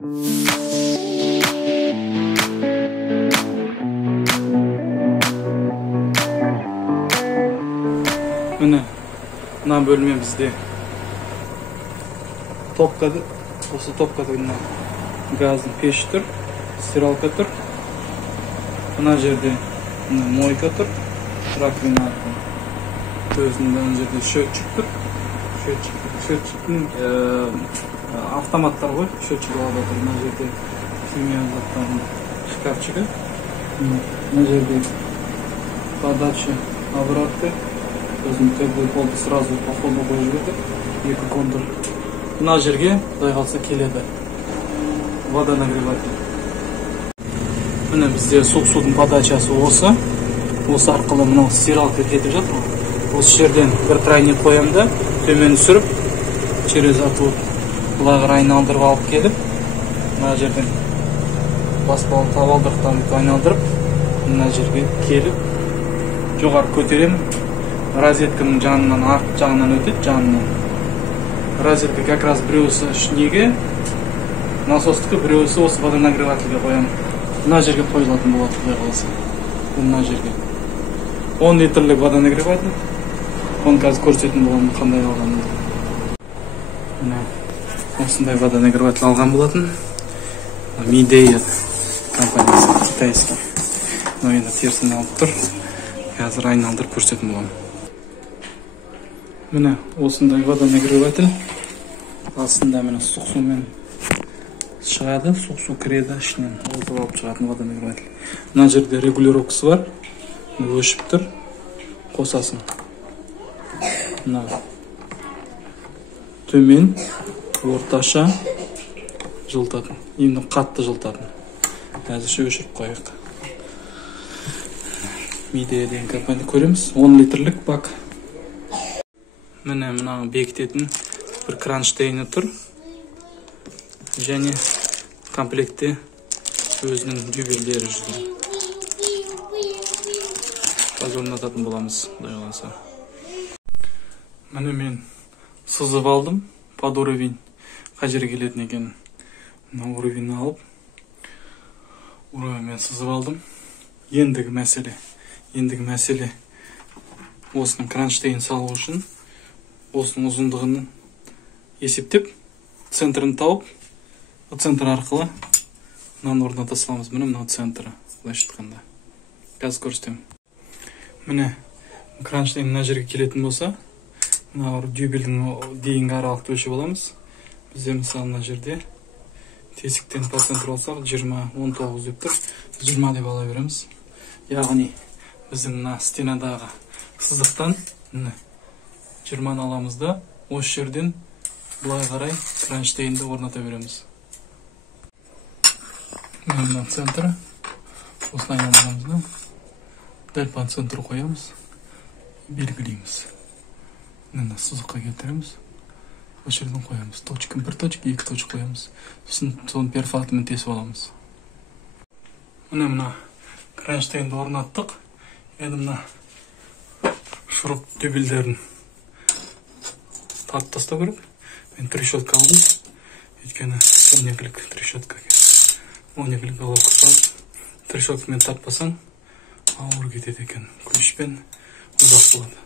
Міне, мына бөлмемізде топкада, осы топкада мына газдың пеші тұр, стиралка тұр. Мына жерде мойка тұр, раковина арқылы. Өзінде мына жерде счетчик тұр. Счетчиктің автоматтар ғой, счетчик алады тұр. Мына жерде химия заттардың шкафчигі. Мына жерде подача обратка. Өзінің теплый полды сразу по ходу қойып жіберді. Екі контур. Мына жерге құдай қалса келеді. Вода нагреватель. Міне бізде суық судың подачасы осы. Осы арқылы мынау стиралка кетіп жатыр. Осы жерден бір тройник қоямын да, төмен түсіріп, через отвод былай қарай айналдырып алып келіп, мына жерден баспалы табалдырықтан айналдырып, мына жерге келіп, жоғары көтеремін. Розетканың жанынан, арт жағынан өтеді, жанынан. Розетка как раз біреуісі ішінеге, насостықы біреуісі осы водонагревательге қоямын. Мына жерге қойылатын болады, құдай қаласа. Мына жерге. 10 литрлік водонагреватель. Оны қазір көрсететін боламын, қандай алғанымды. Мына осындай водонагреватель алған болатын. Midea компаниясы, китайский. Но енді терсін алып тұр. Қазір айналдырып көрсететін боламын. Міне осындай водонагреватель. Астында міне суық сумен шығады, суық су кіреді, ішінен озып алып шығатын водонагреватель. Мына жерде регулировкасы бар. Өшіп тұр. Қосасын. Мына төмен, орташа жылтатын. Енді қатты жылтатын. Әзірше өшіріп қойық. Midea деген компания көреміз. 10 литрлік бак. Міне мына бекітетін бір кронштейні тұр. Және комплектте өзінің дюбельдері жүр. Қазір орнататын боламыз, құдай қаласа. Міне мен сызып алдым под уровень. Қай жерге келетін екен. Мына уровень алып, уровень мен сызып алдым. Ендігі мәселе осының кронштейн салу үшін осының ұзындығын есептеп, центрін тауып, центр арқылы мынаны орната саламыз. Міне мынау центрі, былайша айтқанда. Қазір көрсетемін. Міне кронштейн мына жерге келетін болса, мына дюбельдің дейінгі аралықты өлшеп аламыз. Бізде мысалы мына жерде тесіктен по центру алсақ 20-19 деп тұр. 20 деп ала береміз. Яғни біздің мына стенадағы сызықтан 20 аламыз да, осы жерден бұлай қарай кронштейнді орната береміз. Мына центрі осылай айналдырамыз да, дәл по центру қоямыз, белгілейміз. Мына сызыққа келтіреміз, осы жерден қоямыз. Бір точка, екі точка қоямыз. Сосын перфатымен тесіп аламыз. Мына кронштейнді орнаттық. Енді мына шуруп дюбельдерін тартып тастау керек. Мен трещотка алдым. Өйткені 12-лік трещотка. 12-лік головка салып, трещоткамен тартпасаң, ауыр кетеді екен. Ключпен ұзақ болады.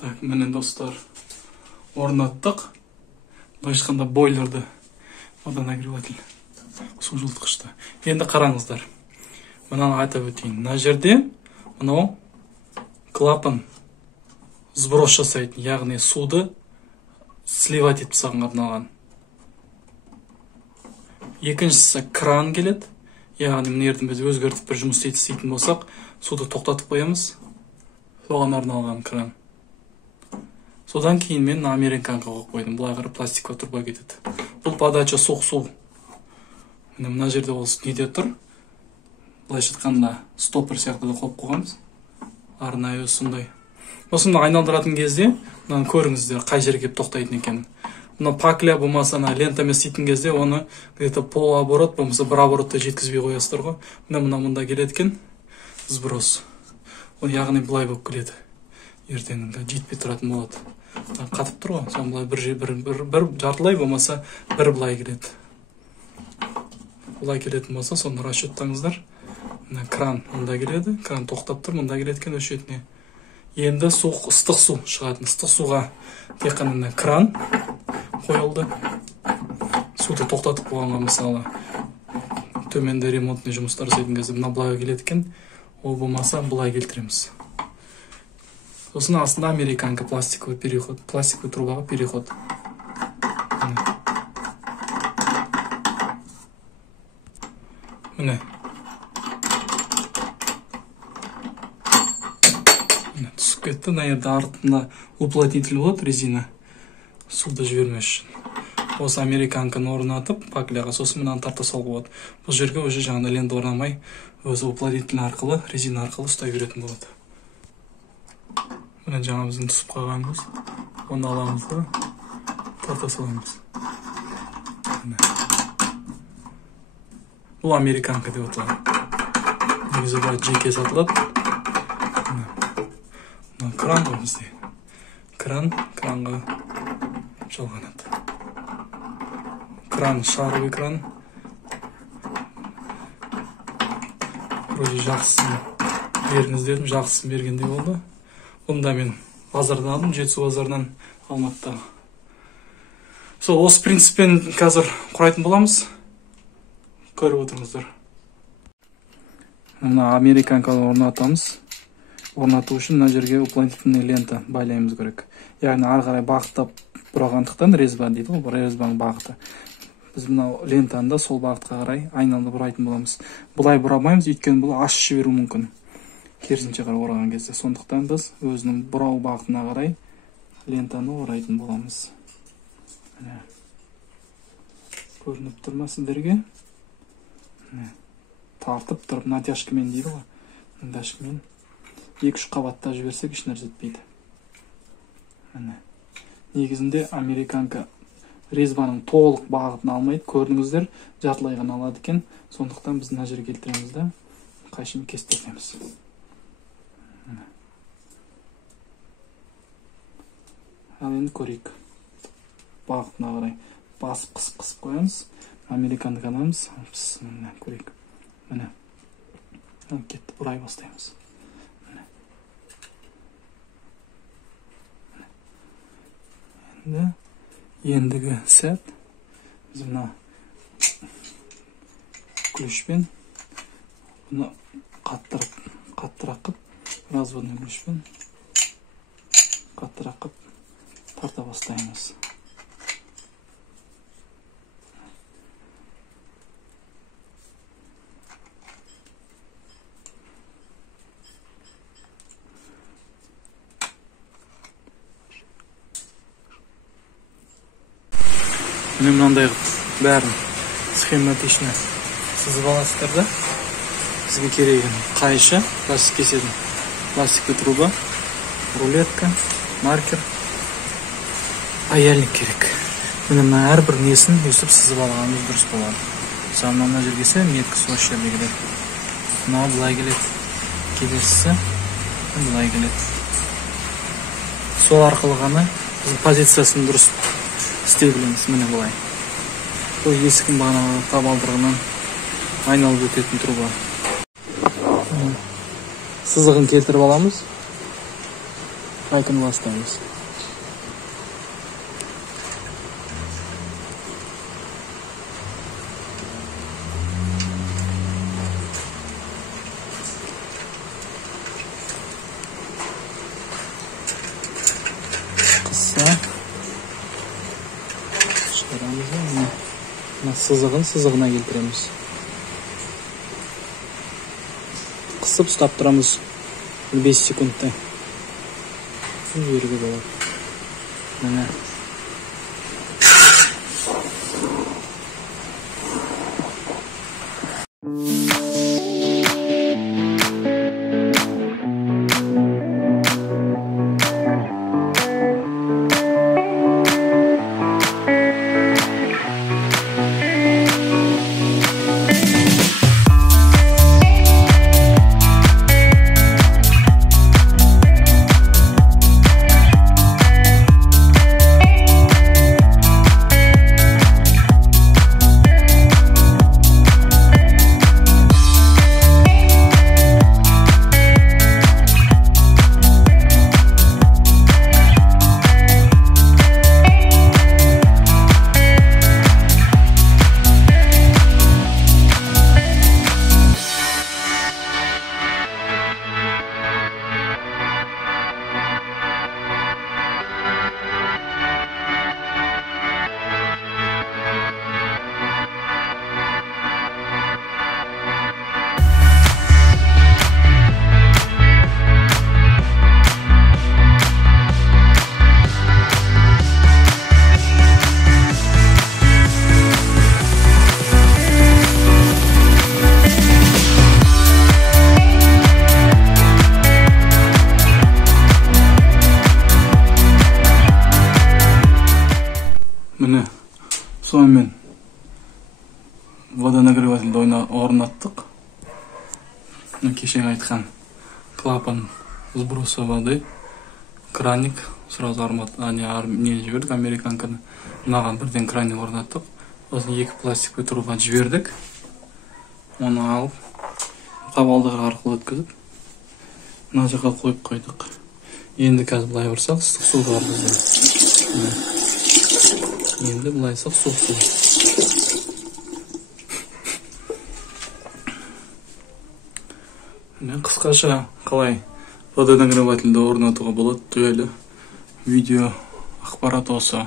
Так, міне достар, орнаттық. Былайша айтқанда бойлерді, водонагреватель, су жылытқышты. Енді қараңыздар. Мынаны айтып өтейін. Мына жерде мынау клапан сброс жасайтын, яғни суды сливать етіп тастауға арналған. Екіншісі кран келеді. Яғни мына жерден біз өзгертіп бір жұмыс істейтін болсақ, суды тоқтатып қоямыз. Соған арналған кран. Содан кейін мен американка қойып қойдым. Бұлай қарай пластикқа турба кетеді. Бұл подача суық су. Мына жерде ол неде тұр. Былайша айтқанда стоппер сияқты да қойып қойғанбыз. Арнайы сондай. Осыны айналдыратын кезде, мынаны көріңіздер, қай жерге келіп тоқтайтын екен. Мына пакля болмаса лентамен істейтін кезде оны где-то пол оборот болмаса бір оборотта жеткізбей қоясыздар ғой. Мына мұнда келеді екен. Сброс. Ол яғни былай болып келеді. ертеңінде жетпей тұратын болады. Қатып тұр ғой, соны былай бір жартылай болмаса бір былай келеді. Былай келетін болса, соны расчеттаңыздар. Кран мында келеді, кран тоқтап тұр, мында келеді екен өз шетіне. Енді ыстық су шығатын. Ыстық суға тек қана кран қойылды. Суды тоқтатып қойғанға, мысалы, төменде ремонтный жұмыстар жасайтын кезде мына былай келеді екен, ол болмаса былай келтіреміз. Сосын астында американка пластиковый переход, пластиковый трубаға переход. Міне. Түсіп кетті. Мына жерде артында уплотнитель болады, резина. Суды жібермес үшін. Осы американканы орнатып, пакляға, сосын мынаны тарта салуға болады. Бұл жерге өзі жаңағыдай лента орнамай, өзі уплотнитель арқылы, резина арқылы ұстай беретін болады. Мына жаңа біздің түсіп қалғанымыз. Оны аламыз да тарта саламыз. Бұл американка деп аталады. Негізі бұл жеке сатылады. Кран ғой бізде. Кранға жалғанады. Кран, шаровый кран. Вроде жақсысын беріңіз дедім, жақсысын бергендей болды. Бұны да мен базардан алдым, Жетісу базарынан, Алматыда. Сол, осы принциппен қазір құрайтын боламыз. Көріп отырыңыздар. Мына американканы орнатамыз. Орнату үшін мына жерге уплотнительный лента байлаймыз керек. Яғни ары қарай бағыттап бұрағандықтан резьба дейді ғой, резьбаның бағыты. Біз мына лентаны да сол бағытқа қарай айналды бұрайтын боламыз. Бұлай бұрамаймыз, өйткені бұл ашып жіберу мүмкін. Керісінше қарай ораған кезде. Сондықтан біз өзінің бұрау бағытына қарай лентаны орайтын боламыз. Көрініп тұрма сіздерге? Тартып тұрып, натяжкамен дейді ғой. Натяжкамен 2-3 қабатта жіберсек еш нәрсе етпейді. Негізінде американка резьбаның толық бағытын алмайды. Көрдіңіздер, жартылай ғана алады екен. Сондықтан біз мына жерге келтіреміз да қайшыны кестіреміз. Ал енді көрейік. Бағытына қарай басып қысып қоямыз. Американды қанамыз. Көрейік. Міне. Кетті, бұрай бастаймыз. Ендігі сәт біз мына ключпен бұны қаттырақ қып, разводный ключпен қаттырақ қып тарта бастаймыз. Міне мынандай бәрін схематично сызып аласыздар да. Бізге керегі қайшы, пластик кесетін пластиковый труба, рулетка, маркер, паяльник керек. Міне мына әрбір несін өсіп сызып алғанымыз дұрыс болады. Мысалы мына жерге меткасы осы жерде келеді. Мына былай келеді. Келесісі былай келеді. Сол арқылы ғана біз позициясын дұрыс істей білеміз. Міне былай. Бұл есіктің бағанағы табалдырығынан айналып өтетін труба. Сызығын келтіріп аламыз. Қайкын бастаймыз. Қыса шығарамыз. Сызығына келтіреміз. Қысып ұстап тұрамыз 5 секундта. Жерге болады. Міне. водонагревательді орнаттық. Кешегі айтқан клапан сброса воды, краник, сразу не жібердік, американканы. Мынаған бірден краник орнаттық. Осын екі пластикпен труба жібердік. Оны алып, табалдығы арқылы өткізіп, мына жаққа қойып қойдық. Енді қазір былай бұрсақ, ыстық су бар бізде. Енді былай сақ суық су. Қысқаша қалай водонагревательді орнатуға болады жайлы видео ақпарат осы.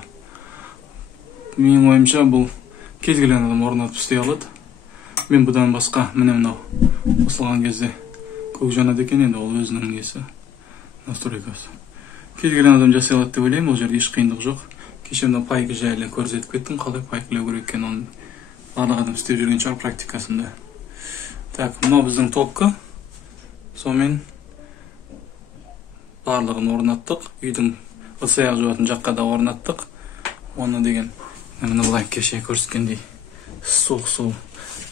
Менің ойымша бұл кез келген адам орнатып істей алады. Мен бұдан басқа міне мынау қосылған кезде көк жанады екен, енді ол өзінің несі настройкасы. Кез келген адам жасай алады деп ойлаймын, ол жерде еш қиындық жоқ. Кеше мына пайкі жайлы көрсетіп кеттім, қалай пайкілеу керек екенін, оның барлық адам істеп жүрген шығар практикасында. Так, мынау біздің топка. Сонымен барлығын орнаттық. Үйдің ыдыс-аяқ жуатын жаққа да орнаттық. Оны деген міне былай кеше көрсеткендей суық су,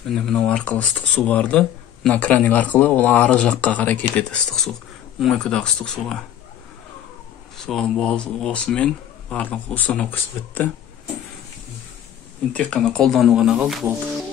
міне мынау арқылы ыстық су барды. Мына краник арқылы ол ары жаққа қарай кетеді ыстық су. Мойкадағы ыстық суға. Сол осымен барлық установкасы бітті. Енді тек қана қолдану ғана қалды, болды.